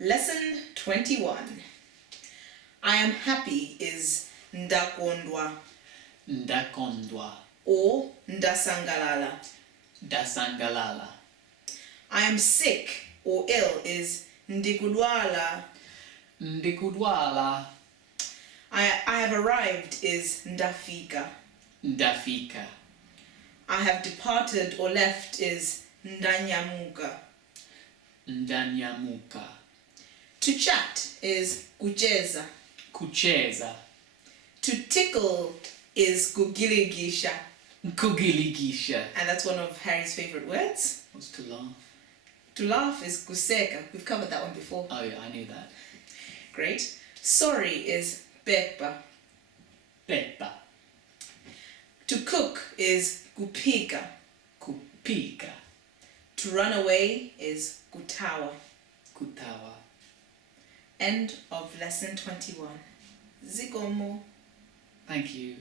Lesson 21. I am happy is ndakondwa ndakondwa or ndasangalala. ndanyamuka. I am sick or ill is ndikudwala. ndikudwala. I have arrived is ndafika. ndafika. I have departed or left is ndanyamuka. ndanyamuka. To chat is kucheza. kucheza. To tickle is kugiligisha. kugiligisha. And that's one of Harry's favorite words. What's to laugh? To laugh is kuseka. We've covered that one before. Oh yeah, I knew that. Great. Sorry is pepa. Pepa. To cook is kuphika. Kuphika. To run away is kuthawa. kuthawa. End of lesson 21. Zikomo. Thank you.